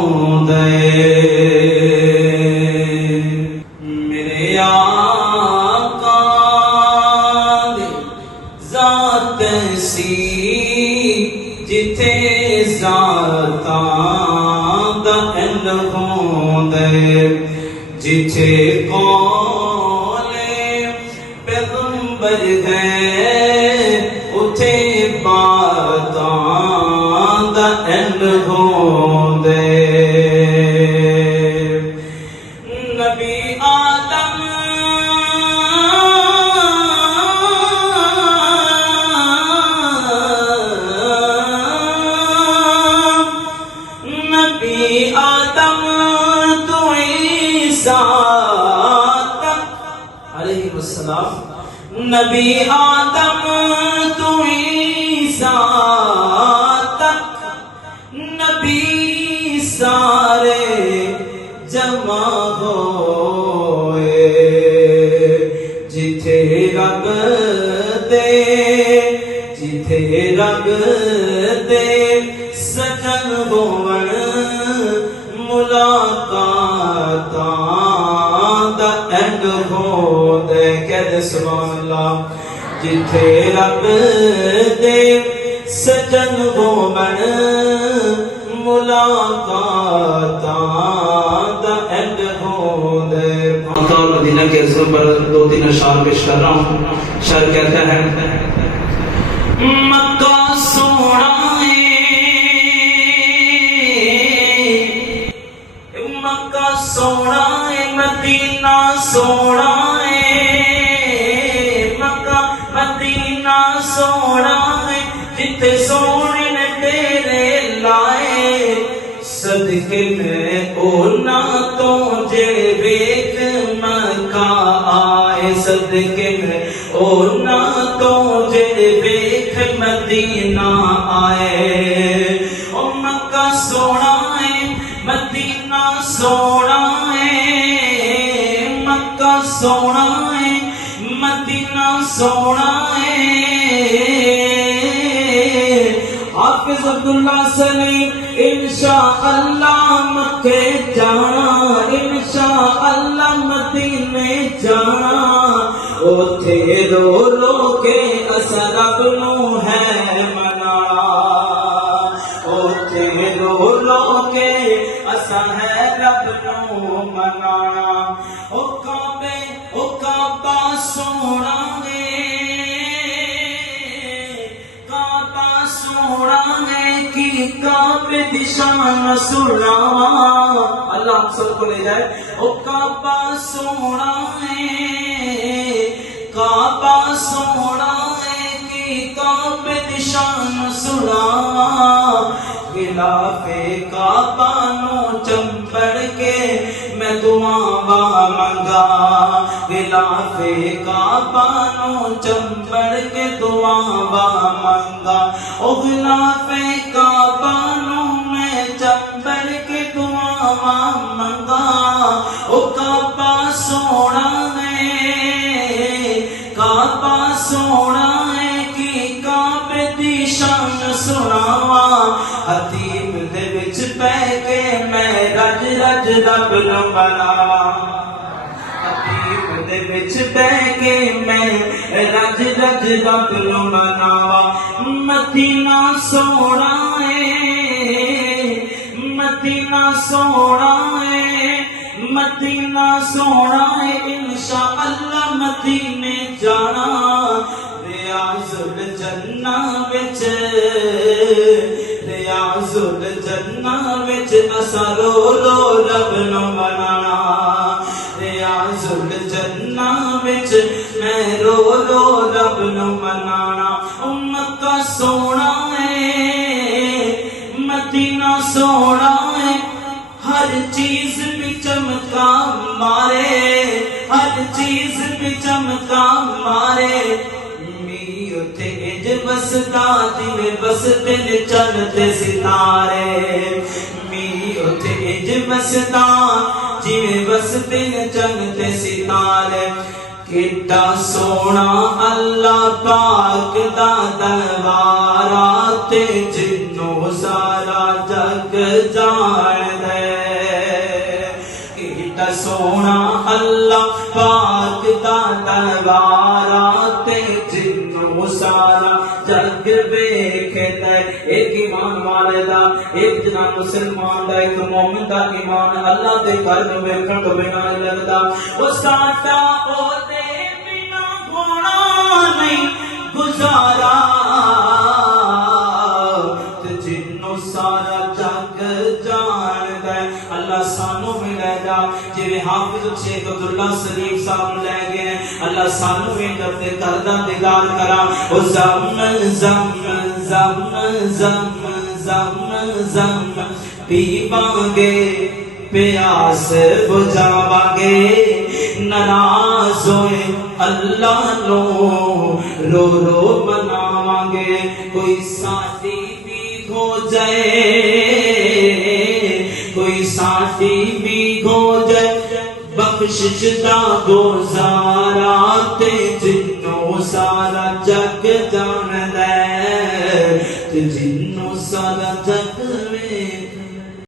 ہوندے میرے آقا دی ذات سی جتھے ذاتاں دا علم ہوندے جتھے قول پیغمبر گئے اتھے باتاں دا علم ہوندے نبی آدم تو عیسیٰ تک علیہ السلام نبی آدم تو عیسیٰ تک نبی سارے جمع ہوئے جتھے رب دے سجن ہوون ملاقاتاں دا اینڈ ہوندے کہہ سبحان اللہ جتھے رب دے سجن ہوون ملاقاتاں دا اینڈ ہوندے اور مدینہ کے عزم پر 2-3 اشعار پیش کر رہا ہوں شعر کہتا ہے مکہ سونا مکہ سونا ہے مدینہ سونا ہے مکہ مدینہ سونا ہے جتے سونے نے تیرے لائے صدقے میں اونا تو جے بیک مکہ آئے صدقے میں اونا تو جے بیک مدینہ آئے او مکہ سونا ہے مدینہ سونا ہے مکہ سونا ہے مدینہ سونا ہے حافظ عبداللہ سلیم انشاءاللہ مکے جانا انشاءاللہ مدینے جانا اوتھے رو رو کے اسا رب نو ہے منانا اوتھے رو رو کے اسا ہے رب نو منانا او کعبہ سونا ہے کعبہ سونا ہے کی کعبے دی شان سناوا اللہ سب کو لے جائے او کعبہ سونا ہے کعبہ سونا ہے کی کعبے دی شان سناوا غلاف کعبہ نو چمبڑ کے میں دعاواں منگا غلاف کعبہ نو چمبڑ کے دعاواں منگا او غلاف کعبہ نو میں چمبڑ کے دعاواں منگا او کعبہ سونا ہے کعبہ سونا ہے کی کعبے دی شان سناوا حتیب دے وچ پہ کے میں رج رج رب نو مناوا حتیب دے وچ پہ کے میں رج رج رب نو مناوا مدینہ سونا ہے مدینہ سونا ہے مدینہ سونا ہے انشاءاللہ مدینے جانا ریاض الجنہ وچ ریاض الجنہ وچ اسا رو رو رب نو منانا ریاض الجنہ وچ میں رو رو رب نو منانا مکہ سونا ہے مدینہ سونا ہے ہر چیز میں چمکا مارے ہر چیز میں چمکا مارے اتھے اج بستا جویں بستے نے چند تے ستارے میری اتھے اج بستا جویں بستے نے چند تے ستارے کیڈا سونا اللہ پاک دا دربار تے جنوں سارا جگ جان دے سونا اللہ پاک دا دربارا تے جنوں سارا جگ ویکھدا ہے۔ ایک ایمان والے دا، ایک جنا مسلمان دا، ایک مومن دا ایمان اللہ دے گھر نوں ویکھن تو بنا نہیں لگدا۔ او ساڈا او دے بنا ہونا نہیں گزارا تے جنوں سارا جگ جاندا ہے۔ اللہ سانو بھی لے جا جویں حافظ شیخ عبداللہ شریف صاحب لے گئے، اللہ سانو بھی اپنے گھر دا دیدار کرا۔ او زم زم زم زم زم زم پیواں گے پیاس بجھاواں گے، ناراض ہوئے اللہ نو رو رو مناواں گے۔ کوئی ساڈی بھی ہو جائے، کوئی ساڈی بھی ہو جائے، بخشش دا گزارا تے جنوں سارا جگ جاندا ہے، تے جنوں سارا جگ